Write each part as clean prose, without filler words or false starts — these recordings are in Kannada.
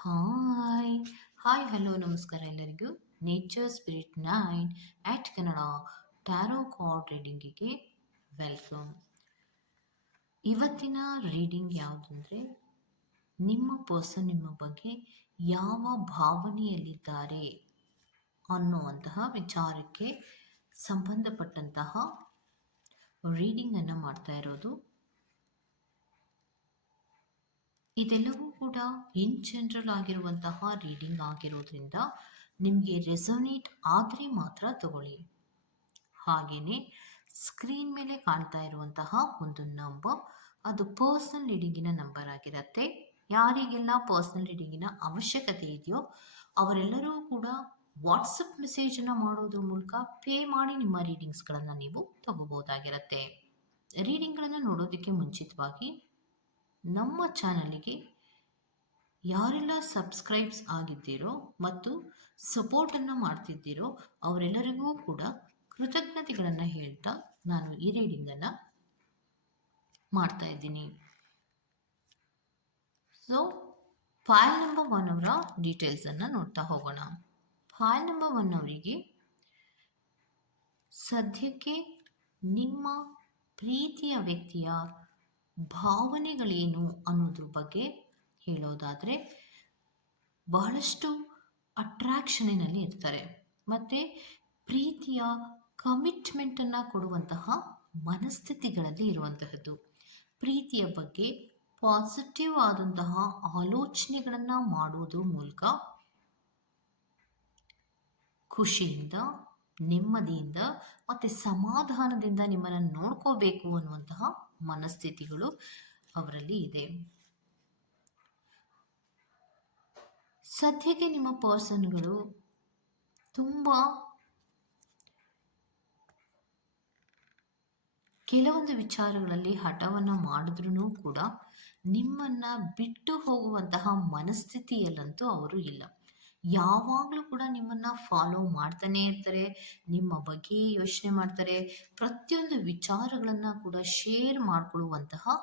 ಹಾಯ್ ಹಾಯ್ ಹಲೋ ನಮಸ್ಕಾರ ಎಲ್ಲರಿಗೂ. ನೇಚರ್ ಸ್ಪಿರಿಟ್ ನೈನ್ ಆಟ್ ಕನ್ನಡ ಟ್ಯಾರೋ ಕಾರ್ಡ್ ರೀಡಿಂಗಿಗೆ ವೆಲ್ಕಮ್. ಇವತ್ತಿನ ರೀಡಿಂಗ್ ಯಾವುದಂದರೆ, ನಿಮ್ಮ ಪರ್ಸನ್ ನಿಮ್ಮ ಬಗ್ಗೆ ಯಾವ ಭಾವನೆಯಲ್ಲಿದ್ದಾರೆ ಅನ್ನುವಂತಹ ವಿಚಾರಕ್ಕೆ ಸಂಬಂಧಪಟ್ಟಂತಹ ರೀಡಿಂಗನ್ನು ಮಾಡ್ತಾ ಇರೋದು. ಇದೆಲ್ಲವೂ ಕೂಡ ಇನ್ ಜನರಲ್ ಆಗಿರುವಂತಹ ರೀಡಿಂಗ್ ಆಗಿರೋದ್ರಿಂದ ನಿಮಗೆ ರೆಸೊನೇಟ್ ಆದರೆ ಮಾತ್ರ ತಗೊಳ್ಳಿ. ಹಾಗೆಯೇ ಸ್ಕ್ರೀನ್ ಮೇಲೆ ಕಾಣ್ತಾ ಇರುವಂತಹ ಒಂದು ನಂಬರ್, ಅದು ಪರ್ಸನಲ್ ರೀಡಿಂಗಿನ ನಂಬರ್ ಆಗಿರುತ್ತೆ. ಯಾರಿಗೆಲ್ಲ ಪರ್ಸನಲ್ ರೀಡಿಂಗಿನ ಅವಶ್ಯಕತೆ ಇದೆಯೋ ಅವರೆಲ್ಲರೂ ಕೂಡ ವಾಟ್ಸಪ್ ಮೆಸೇಜನ್ನು ಮಾಡೋದ್ರ ಮೂಲಕ ಪೇ ಮಾಡಿ ನಿಮ್ಮ ರೀಡಿಂಗ್ಸ್ಗಳನ್ನು ನೀವು ತಗೋಬೋದಾಗಿರುತ್ತೆ. ರೀಡಿಂಗ್ಗಳನ್ನು ನೋಡೋದಕ್ಕೆ ಮುಂಚಿತವಾಗಿ ನಮ್ಮ ಚಾನಲಿಗೆ ಯಾರೆಲ್ಲ ಸಬ್ಸ್ಕ್ರೈಬ್ಸ್ ಆಗಿದ್ದೀರೋ ಮತ್ತು ಸಪೋರ್ಟನ್ನು ಮಾಡ್ತಿದ್ದೀರೋ ಅವರೆಲ್ಲರಿಗೂ ಕೂಡ ಕೃತಜ್ಞತೆಗಳನ್ನು ಹೇಳ್ತಾ ನಾನು ಈ ರೀಡಿಂಗನ್ನು ಮಾಡ್ತಾ ಇದ್ದೀನಿ. ಸೊ ಫೈಲ್ ನಂಬರ್ 1 ಅವರ ಡೀಟೇಲ್ಸನ್ನು ನೋಡ್ತಾ ಹೋಗೋಣ. ಫೈಲ್ ನಂಬರ್ 1 ಅವರಿಗೆ ಸದ್ಯಕ್ಕೆ ನಿಮ್ಮ ಪ್ರೀತಿಯ ವ್ಯಕ್ತಿಯ ಭಾವನೆಗಳೇನು ಅನ್ನೋದ್ರ ಬಗ್ಗೆ ಹೇಳೋದಾದರೆ, ಬಹಳಷ್ಟು ಅಟ್ರಾಕ್ಷನಿನಲ್ಲಿ ಇರ್ತಾರೆ ಮತ್ತು ಪ್ರೀತಿಯ ಕಮಿಟ್ಮೆಂಟನ್ನು ಕೊಡುವಂತಹ ಮನಸ್ಥಿತಿಗಳಲ್ಲಿ ಇರುವಂತಹದ್ದು. ಪ್ರೀತಿಯ ಬಗ್ಗೆ ಪಾಸಿಟಿವ್ ಆದಂತಹ ಆಲೋಚನೆಗಳನ್ನು ಮಾಡೋದ್ರ ಮೂಲಕ ಖುಷಿಯಿಂದ, ನೆಮ್ಮದಿಯಿಂದ ಮತ್ತು ಸಮಾಧಾನದಿಂದ ನಿಮ್ಮನ್ನು ನೋಡ್ಕೋಬೇಕು ಅನ್ನುವಂತಹ ಮನಸ್ಥಿತಿಗಳು ಅವರಲ್ಲಿ ಇದೆ. ಸದ್ಯಕ್ಕೆ ನಿಮ್ಮ ಪರ್ಸನ್ಗಳು ತುಂಬ ಕೆಲವೊಂದು ವಿಚಾರಗಳಲ್ಲಿ ಹಠವನ್ನು ಮಾಡಿದ್ರೂ ಕೂಡ ನಿಮ್ಮನ್ನು ಬಿಟ್ಟು ಹೋಗುವಂತಹ ಮನಸ್ಥಿತಿಯಲ್ಲಂತೂ ಅವರು ಇಲ್ಲ. ಯಾವಾಗಲೂ ಕೂಡ ನಿಮ್ಮನ್ನು ಫಾಲೋ ಮಾಡ್ತಾನೆ ಇರ್ತಾರೆ, ನಿಮ್ಮ ಬಗ್ಗೆ ಯೋಚನೆ ಮಾಡ್ತಾರೆ, ಪ್ರತಿಯೊಂದು ವಿಚಾರಗಳನ್ನು ಕೂಡ ಶೇರ್ ಮಾಡಿಕೊಳ್ಳುವಂತಹ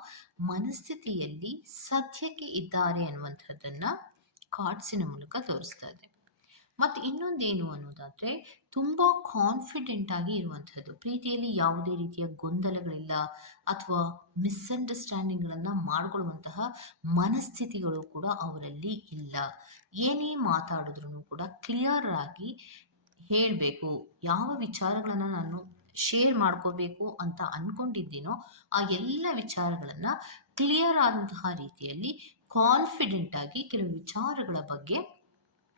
ಮನಸ್ಥಿತಿಯಲ್ಲಿ ಸದ್ಯಕ್ಕೆ ಇದ್ದಾರೆ ಅನ್ನುವಂಥದ್ದನ್ನು ಕಾರ್ಡ್ಸಿನ ಮೂಲಕ ತೋರಿಸ್ತಾ ಇದೆ. ಮತ್ತು ಇನ್ನೊಂದೇನು ಅನ್ನೋದಾದರೆ, ತುಂಬ ಕಾನ್ಫಿಡೆಂಟ್ ಆಗಿ ಇರುವಂಥದ್ದು. ಪ್ರೀತಿಯಲ್ಲಿ ಯಾವುದೇ ರೀತಿಯ ಗೊಂದಲಗಳಿಲ್ಲ ಅಥವಾ ಮಿಸ್ಅಂಡರ್ಸ್ಟ್ಯಾಂಡಿಂಗ್ಗಳನ್ನು ಮಾಡಿಕೊಳ್ಳುವಂತಹ ಮನಸ್ಥಿತಿಗಳು ಕೂಡ ಅವರಲ್ಲಿ ಇಲ್ಲ. ಏನೇ ಮಾತಾಡಿದ್ರೂ ಕೂಡ ಕ್ಲಿಯರ್ ಆಗಿ ಹೇಳಬೇಕು. ಯಾವ ವಿಚಾರಗಳನ್ನು ನಾನು ಶೇರ್ ಮಾಡ್ಕೋಬೇಕು ಅಂತ ಅಂದ್ಕೊಂಡಿದ್ದೀನೋ ಆ ಎಲ್ಲ ವಿಚಾರಗಳನ್ನು ಕ್ಲಿಯರ್ ಆದಂತಹ ರೀತಿಯಲ್ಲಿ ಕಾನ್ಫಿಡೆಂಟ್ ಆಗಿ ಕೆಲವು ವಿಚಾರಗಳ ಬಗ್ಗೆ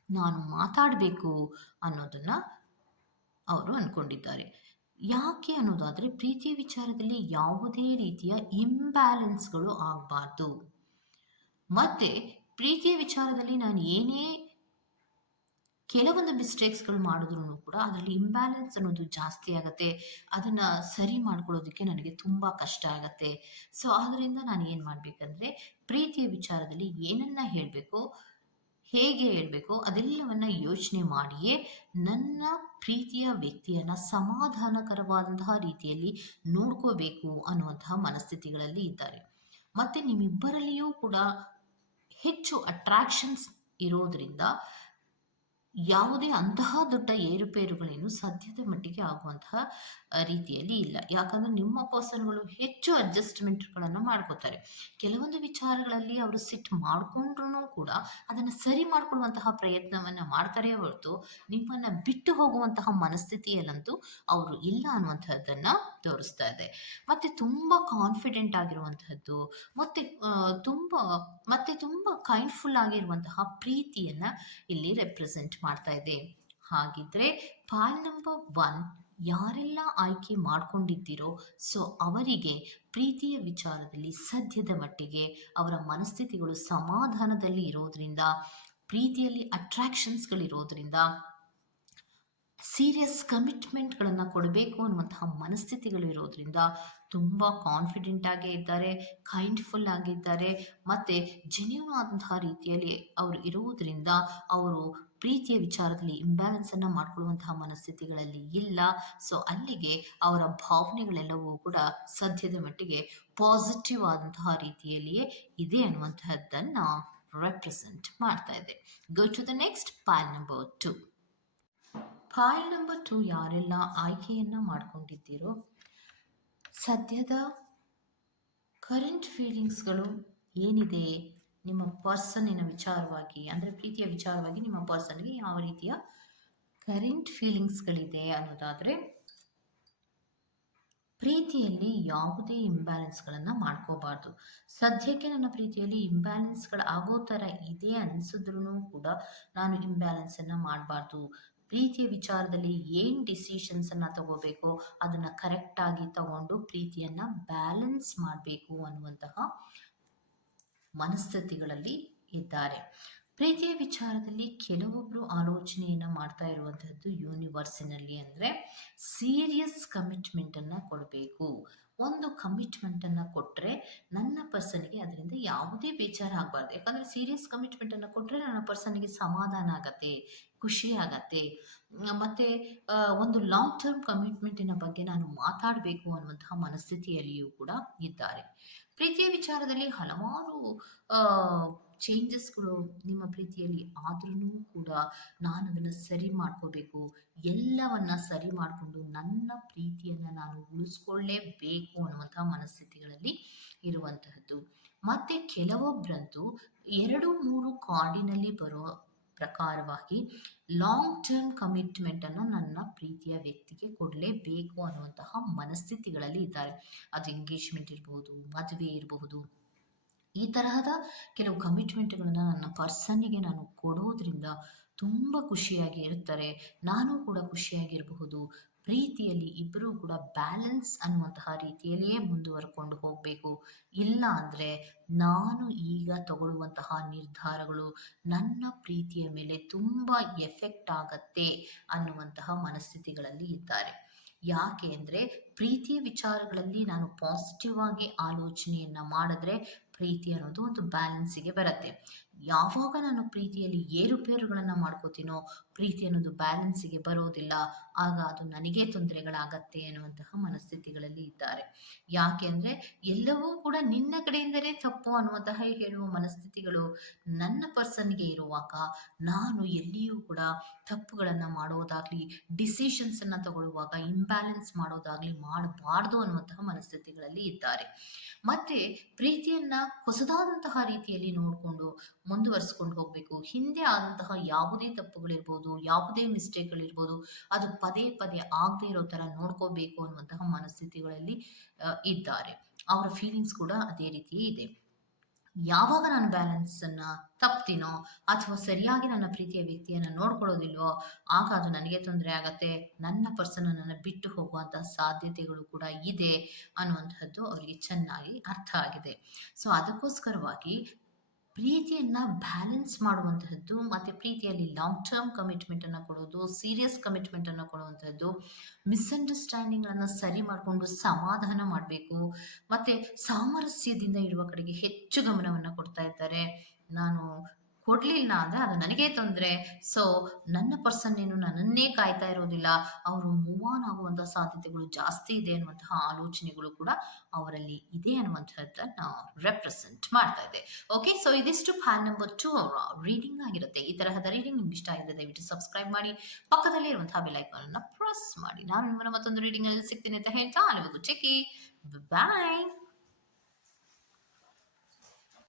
ನಾನು ಮಾತಾಡಬೇಕು ಅನ್ನೋದನ್ನು ಅವರು ಅಂದ್ಕೊಂಡಿದ್ದಾರೆ. ಯಾಕೆ ಅನ್ನೋದಾದರೆ, ಪ್ರೀತಿಯ ವಿಚಾರದಲ್ಲಿ ಯಾವುದೇ ರೀತಿಯ ಇಂಬ್ಯಾಲೆನ್ಸ್ಗಳು ಆಗಬಾರ್ದು. ಮತ್ತು ಪ್ರೀತಿಯ ವಿಚಾರದಲ್ಲಿ ನಾನು ಏನೇ ಕೆಲವೊಂದು ಮಿಸ್ಟೇಕ್ಸ್ಗಳು ಮಾಡಿದ್ರೂ ಕೂಡ ಅದರಲ್ಲಿ ಇಂಬ್ಯಾಲೆನ್ಸ್ ಅನ್ನೋದು ಜಾಸ್ತಿ ಆಗುತ್ತೆ. ಅದನ್ನು ಸರಿ ಮಾಡ್ಕೊಳ್ಳೋದಕ್ಕೆ ನನಗೆ ತುಂಬ ಕಷ್ಟ ಆಗುತ್ತೆ. ಸೊ ಆದ್ದರಿಂದ ನಾನು ಏನು ಮಾಡಬೇಕಂದ್ರೆ, ಪ್ರೀತಿಯ ವಿಚಾರದಲ್ಲಿ ಏನನ್ನ ಹೇಳಬೇಕು, ಹೇಗೆ ಹೇಳಬೇಕು ಅದೆಲ್ಲವನ್ನ ಯೋಚನೆ ಮಾಡಿಯೇ ನನ್ನ ಪ್ರೀತಿಯ ವ್ಯಕ್ತಿಯನ್ನು ಸಮಾಧಾನಕರವಾದಂತಹ ರೀತಿಯಲ್ಲಿ ನೋಡ್ಕೋಬೇಕು ಅನ್ನುವಂತಹ ಮನಸ್ಥಿತಿಗಳಲ್ಲಿ ಇದ್ದಾರೆ. ಮತ್ತು ನಿಮ್ಮಿಬ್ಬರಲ್ಲಿಯೂ ಕೂಡ ಹೆಚ್ಚು ಅಟ್ರಾಕ್ಷನ್ಸ್ ಇರೋದ್ರಿಂದ ಯಾವುದೇ ಅಂತಹ ದೊಡ್ಡ ಏರುಪೇರುಗಳೇನು ಸದ್ಯದ ಮಟ್ಟಿಗೆ ಆಗುವಂತಹ ರೀತಿಯಲ್ಲಿ ಇಲ್ಲ. ಯಾಕಂದರೆ ನಿಮ್ಮ ಪರ್ಸನ್ಗಳು ಹೆಚ್ಚು ಅಡ್ಜಸ್ಟ್ಮೆಂಟ್ಗಳನ್ನು ಮಾಡ್ಕೋತಾರೆ. ಕೆಲವೊಂದು ವಿಚಾರಗಳಲ್ಲಿ ಅವರು ಸಿಟ್ಟು ಮಾಡಿಕೊಂಡ್ರೂ ಕೂಡ ಅದನ್ನು ಸರಿ ಮಾಡಿಕೊಳ್ಳುವಂತಹ ಪ್ರಯತ್ನವನ್ನು ಮಾಡ್ತಾರೆ ಹೊರತು ನಿಮ್ಮನ್ನು ಬಿಟ್ಟು ಹೋಗುವಂತಹ ಮನಸ್ಥಿತಿಯಲ್ಲಂತೂ ಅವರು ಇಲ್ಲ ಅನ್ನುವಂಥದ್ದನ್ನು ತೋರಿಸ್ತಾ ಇದೆ. ಮತ್ತು ತುಂಬ ಕಾನ್ಫಿಡೆಂಟ್ ಆಗಿರುವಂತಹದ್ದು ಮತ್ತು ತುಂಬ ಕೈಂಡ್ಫುಲ್ ಆಗಿರುವಂತಹ ಪ್ರೀತಿಯನ್ನು ಇಲ್ಲಿ ರೆಪ್ರೆಸೆಂಟ್ ಮಾಡ್ತಾ ಇದೆ. ಹಾಗಿದ್ರೆ ಫೈಲ್ ನಂಬರ್ 1 ಯಾರೆಲ್ಲ ಆಯ್ಕೆ ಮಾಡ್ಕೊಂಡಿದ್ದೀರೋ ಸೊ ಅವರಿಗೆ ಪ್ರೀತಿಯ ವಿಚಾರದಲ್ಲಿ ಸದ್ಯದ ಮಟ್ಟಿಗೆ ಅವರ ಮನಸ್ಥಿತಿಗಳು ಸಮಾಧಾನದಲ್ಲಿ ಇರೋದ್ರಿಂದ, ಪ್ರೀತಿಯಲ್ಲಿ ಅಟ್ರಾಕ್ಷನ್ಸ್ಗಳಿರೋದ್ರಿಂದ, ಸೀರಿಯಸ್ ಕಮಿಟ್ಮೆಂಟ್ಗಳನ್ನು ಕೊಡಬೇಕು ಅನ್ನುವಂತಹ ಮನಸ್ಥಿತಿಗಳು ಇರೋದ್ರಿಂದ ತುಂಬ ಕಾನ್ಫಿಡೆಂಟ್ ಆಗೇ ಇದ್ದಾರೆ, ಕೈಂಡ್ಫುಲ್ ಆಗಿದ್ದಾರೆ ಮತ್ತು ಜೆನ್ಯೂನ್ ಆದಂತಹ ರೀತಿಯಲ್ಲಿ ಅವರು ಇರುವುದರಿಂದ ಅವರು ಪ್ರೀತಿಯ ವಿಚಾರದಲ್ಲಿ ಇಂಬ್ಯಾಲೆನ್ಸನ್ನು ಮಾಡಿಕೊಳ್ಳುವಂತಹ ಮನಸ್ಥಿತಿಗಳಲ್ಲಿ ಇಲ್ಲ. ಸೊ ಅಲ್ಲಿಗೆ ಅವರ ಭಾವನೆಗಳೆಲ್ಲವೂ ಕೂಡ ಸದ್ಯದ ಮಟ್ಟಿಗೆ ಪಾಸಿಟಿವ್ ಆದಂತಹ ರೀತಿಯಲ್ಲಿಯೇ ಇದೆ ಅನ್ನುವಂತಹದ್ದನ್ನು ರೆಪ್ರೆಸೆಂಟ್ ಮಾಡ್ತಾ ಇದೆ. Go to the next file number 2. File number 2 ಯಾರೆಲ್ಲ ಆಯ್ಕೆಯನ್ನು ಮಾಡ್ಕೊಂಡಿದ್ದೀರೋ, ಸದ್ಯದ ಕರೆಂಟ್ ಫೀಲಿಂಗ್ಸ್ಗಳು ಏನಿದೆ ನಿಮ್ಮ ಪರ್ಸನ್ನಿನ ವಿಚಾರವಾಗಿ, ಅಂದರೆ ಪ್ರೀತಿಯ ವಿಚಾರವಾಗಿ ನಿಮ್ಮ ಪರ್ಸನ್ಗೆ ಯಾವ ರೀತಿಯ ಕರೆಂಟ್ ಫೀಲಿಂಗ್ಸ್ಗಳಿದೆ ಅನ್ನೋದಾದರೆ, ಪ್ರೀತಿಯಲ್ಲಿ ಯಾವುದೇ ಇಂಬ್ಯಾಲೆನ್ಸ್ಗಳನ್ನು ಮಾಡ್ಕೋಬಾರ್ದು. ಸದ್ಯಕ್ಕೆ ನನ್ನ ಪ್ರೀತಿಯಲ್ಲಿ ಇಂಬ್ಯಾಲೆನ್ಸ್ಗಳು ಆಗೋ ಥರ ಇದೆ ಅನಿಸಿದ್ರೂ ಕೂಡ ನಾನು ಇಂಬ್ಯಾಲೆನ್ಸನ್ನು ಮಾಡಬಾರ್ದು. ಪ್ರೀತಿಯ ವಿಚಾರದಲ್ಲಿ ಏನು ಡಿಸಿಷನ್ಸನ್ನು ತಗೋಬೇಕೋ ಅದನ್ನು ಕರೆಕ್ಟಾಗಿ ತಗೊಂಡು ಪ್ರೀತಿಯನ್ನು ಬ್ಯಾಲೆನ್ಸ್ ಮಾಡಬೇಕು ಅನ್ನುವಂತಹ ಮನಸ್ಥಿತಿಗಳಲ್ಲಿ ಇದ್ದಾರೆ. ಪ್ರೀತಿಯ ವಿಚಾರದಲ್ಲಿ ಕೆಲವೊಬ್ಬರು ಆಲೋಚನೆಯನ್ನು ಮಾಡ್ತಾ ಇರುವಂತಹದ್ದು ಯೂನಿವರ್ಸಿನಲ್ಲಿ, ಅಂದರೆ ಸೀರಿಯಸ್ ಕಮಿಟ್ಮೆಂಟನ್ನು ಕೊಡಬೇಕು. ಒಂದು ಕಮಿಟ್ಮೆಂಟನ್ನು ಕೊಟ್ಟರೆ ನನ್ನ ಪರ್ಸನ್ಗೆ ಅದರಿಂದ ಯಾವುದೇ ಬೇಜಾರು ಆಗಬಾರ್ದು. ಯಾಕಂದರೆ ಸೀರಿಯಸ್ ಕಮಿಟ್ಮೆಂಟನ್ನು ಕೊಟ್ಟರೆ ನನ್ನ ಪರ್ಸನ್ಗೆ ಸಮಾಧಾನ ಆಗತ್ತೆ, ಖುಷಿ ಆಗತ್ತೆ. ಮತ್ತು ಒಂದು ಲಾಂಗ್ ಟರ್ಮ್ ಕಮಿಟ್ಮೆಂಟಿನ ಬಗ್ಗೆ ನಾನು ಮಾತಾಡಬೇಕು ಅನ್ನುವಂತಹ ಮನಸ್ಥಿತಿಯಲ್ಲಿಯೂ ಕೂಡ ಇದ್ದಾರೆ. ಪ್ರೀತಿಯ ವಿಚಾರದಲ್ಲಿ ಹಲವಾರು ಚೇಂಜಸ್ಗಳು ನಿಮ್ಮ ಪ್ರೀತಿಯಲ್ಲಿ ಆದ್ರೂ ಕೂಡ ನಾನು ಅದನ್ನು ಸರಿ ಮಾಡ್ಕೋಬೇಕು, ಎಲ್ಲವನ್ನ ಸರಿ ಮಾಡಿಕೊಂಡು ನನ್ನ ಪ್ರೀತಿಯನ್ನು ನಾನು ಉಳಿಸ್ಕೊಳ್ಳೇಬೇಕು ಅನ್ನುವಂತಹ ಮನಸ್ಥಿತಿಗಳಲ್ಲಿ ಇರುವಂತಹದ್ದು. ಮತ್ತು ಕೆಲವೊಬ್ಬರಂತೂ 2-3 ಕಾರ್ಡಿನಲ್ಲಿ ಬರೋ ಪ್ರಕಾರವಾಗಿ ಲಾಂಗ್ ಟರ್ಮ್ ಕಮಿಟ್ಮೆಂಟನ್ನು ನನ್ನ ಪ್ರೀತಿಯ ವ್ಯಕ್ತಿಗೆ ಕೊಡಲೇಬೇಕು ಅನ್ನುವಂತಹ ಮನಸ್ಥಿತಿಗಳಲ್ಲಿ ಇದ್ದಾರೆ. ಅದು ಎಂಗೇಜ್ಮೆಂಟ್ ಇರಬಹುದು, ಮದುವೆ ಇರಬಹುದು. ಈ ತರಹದ ಕೆಲವು ಕಮಿಟ್ಮೆಂಟ್ಗಳನ್ನು ನನ್ನ ಪರ್ಸನ್ನಿಗೆ ನಾನು ಕೊಡೋದ್ರಿಂದ ತುಂಬ ಖುಷಿಯಾಗಿ ಇರ್ತಾರೆ, ನಾನು ಕೂಡ ಖುಷಿಯಾಗಿರಬಹುದು. ಪ್ರೀತಿಯಲ್ಲಿ ಇಬ್ಬರೂ ಕೂಡ ಬ್ಯಾಲೆನ್ಸ್ ಅನ್ನುವಂತಹ ರೀತಿಯಲ್ಲಿಯೇ ಮುಂದುವರ್ಕೊಂಡು ಹೋಗಬೇಕು. ಇಲ್ಲ ಅಂದರೆ ನಾನು ಈಗ ತಗೊಳ್ಳುವಂತಹ ನಿರ್ಧಾರಗಳು ನನ್ನ ಪ್ರೀತಿಯ ಮೇಲೆ ತುಂಬ ಎಫೆಕ್ಟ್ ಆಗತ್ತೆ ಅನ್ನುವಂತಹ ಮನಸ್ಥಿತಿಗಳಲ್ಲಿ ಇದ್ದಾರೆ. ಯಾಕೆ ಅಂದರೆ ಪ್ರೀತಿಯ ವಿಚಾರಗಳಲ್ಲಿ ನಾನು ಪಾಸಿಟಿವ್ ಆಗಿ ಆಲೋಚನೆಯನ್ನು ಮಾಡಿದ್ರೆ ಪ್ರೀತಿ ಅನ್ನೋದು ಒಂದು ಬ್ಯಾಲೆನ್ಸಿಗೆ ಬರುತ್ತೆ. ಯಾವಾಗ ನಾನು ಪ್ರೀತಿಯಲ್ಲಿ ಏರುಪೇರುಗಳನ್ನು ಮಾಡ್ಕೋತೀನೋ ಪ್ರೀತಿ ಅನ್ನೋದು ಬ್ಯಾಲೆನ್ಸಿಗೆ ಬರೋದಿಲ್ಲ, ಆಗ ಅದು ನನಗೇ ತೊಂದರೆಗಳಾಗತ್ತೆ ಅನ್ನುವಂತಹ ಮನಸ್ಥಿತಿಗಳಲ್ಲಿ ಇದ್ದಾರೆ. ಯಾಕೆ ಅಂದರೆ ಎಲ್ಲವೂ ಕೂಡ ನಿನ್ನ ಕಡೆಯಿಂದಲೇ ತಪ್ಪು ಅನ್ನುವಂತಹ ಹೇಳುವ ಮನಸ್ಥಿತಿಗಳು ನನ್ನ ಪರ್ಸನ್ಗೆ ಇರುವಾಗ ನಾನು ಎಲ್ಲಿಯೂ ಕೂಡ ತಪ್ಪುಗಳನ್ನು ಮಾಡೋದಾಗಲಿ, ಡಿಸಿಷನ್ಸನ್ನು ತಗೊಳ್ಳುವಾಗ ಇಂಬ್ಯಾಲೆನ್ಸ್ ಮಾಡೋದಾಗಲಿ ಮಾಡಬಾರ್ದು ಅನ್ನುವಂತಹ ಮನಸ್ಥಿತಿಗಳಲ್ಲಿ ಇದ್ದಾರೆ. ಮತ್ತು ಪ್ರೀತಿಯನ್ನು ಹೊಸದಾದಂತಹ ರೀತಿಯಲ್ಲಿ ನೋಡಿಕೊಂಡು ಮುಂದುವರಿಸ್ಕೊಂಡು ಹೋಗಬೇಕು. ಹಿಂದೆ ಆದಂತಹ ಯಾವುದೇ ತಪ್ಪುಗಳಿರ್ಬೋದು, ಯಾವುದೇ ಮಿಸ್ಟೇಕ್ಗಳಿರ್ಬೋದು, ಅದು ಪದೇ ಪದೇ ಆಗದೆ ಇರೋ ಥರ ನೋಡ್ಕೋಬೇಕು ಅನ್ನುವಂತಹ ಮನಸ್ಥಿತಿಗಳಲ್ಲಿ ಇದ್ದಾರೆ. ಅವರ ಫೀಲಿಂಗ್ಸ್ ಕೂಡ ಅದೇ ರೀತಿಯೇ ಇದೆ. ಯಾವಾಗ ನಾನು ಬ್ಯಾಲೆನ್ಸನ್ನು ತಪ್ತೀನೋ ಅಥವಾ ಸರಿಯಾಗಿ ನನ್ನ ಪ್ರೀತಿಯ ವ್ಯಕ್ತಿಯನ್ನು ನೋಡ್ಕೊಳ್ಳೋದಿಲ್ವೋ ಆಗ ಅದು ನನಗೆ ತೊಂದರೆ ಆಗತ್ತೆ, ನನ್ನ ಪರ್ಸನನ್ನು ಬಿಟ್ಟು ಹೋಗುವಂಥ ಸಾಧ್ಯತೆಗಳು ಕೂಡ ಇದೆ ಅನ್ನುವಂಥದ್ದು ಅವರಿಗೆ ಚೆನ್ನಾಗಿ ಅರ್ಥ ಆಗಿದೆ. ಸೊ ಅದಕ್ಕೋಸ್ಕರವಾಗಿ ಪ್ರೀತಿಯನ್ನು ಬ್ಯಾಲೆನ್ಸ್ ಮಾಡುವಂತಹದ್ದು ಮತ್ತು ಪ್ರೀತಿಯಲ್ಲಿ ಲಾಂಗ್ ಟರ್ಮ್ ಕಮಿಟ್ಮೆಂಟನ್ನು ಕೊಡೋದು, ಸೀರಿಯಸ್ ಕಮಿಟ್ಮೆಂಟನ್ನು ಕೊಡುವಂಥದ್ದು, ಮಿಸ್ಅಂಡರ್ಸ್ಟ್ಯಾಂಡಿಂಗ್ಗಳನ್ನು ಸರಿ ಮಾಡಿಕೊಂಡು ಸಮಾಧಾನ ಮಾಡಬೇಕು ಮತ್ತು ಸಾಮರಸ್ಯದಿಂದ ಇರುವ ಕಡೆಗೆ ಹೆಚ್ಚು ಗಮನವನ್ನು ಕೊಡ್ತಾ ಇದ್ದಾರೆ. ನಾನು ಕೊಡಲಿಲ್ಲ ಅಂದರೆ ಅದು ನನಗೇ ತೊಂದರೆ, ಸೊ ನನ್ನ ಪರ್ಸನ್ ಏನು ನನ್ನನ್ನೇ ಕಾಯ್ತಾ ಇರೋದಿಲ್ಲ, ಅವರು ಮೂವ್ ಆನ್ ಆಗುವಂಥ ಸಾಧ್ಯತೆಗಳು ಜಾಸ್ತಿ ಇದೆ ಅನ್ನುವಂತಹ ಆಲೋಚನೆಗಳು ಕೂಡ ಅವರಲ್ಲಿ ಇದೆ ಅನ್ನುವಂಥದ್ದನ್ನು ರೆಪ್ರೆಸೆಂಟ್ ಮಾಡ್ತಾ ಇದೆ. ಓಕೆ, ಸೊ ಇದಿಷ್ಟು ಪ್ಯಾನ್ ನಂಬರ್ 2 ಅವರ ರೀಡಿಂಗ್ ಆಗಿರುತ್ತೆ. ಈ ತರಹದ ರೀಡಿಂಗ್ ನಿಮ್ಗೆ ಇಷ್ಟ ಆಗಿದೆ ದಯವಿಟ್ಟು ಸಬ್ಸ್ಕ್ರೈಬ್ ಮಾಡಿ, ಪಕ್ಕದಲ್ಲಿ ಇರುವಂತಹ ಬೆಲ್ ಐಕಾನ್ ಅನ್ನು ಪ್ರೆಸ್ ಮಾಡಿ. ನಾನು ನಿಮ್ಮನ್ನ ಮತ್ತೊಂದು ರೀಡಿಂಗ್ ಅಲ್ಲಿ ಸಿಗ್ತೀನಿ ಅಂತ ಹೇಳ್ತಾ ಅಲ್ಲಿವರೆಗೂ ಚೆಕಿ ಬಾಯ್.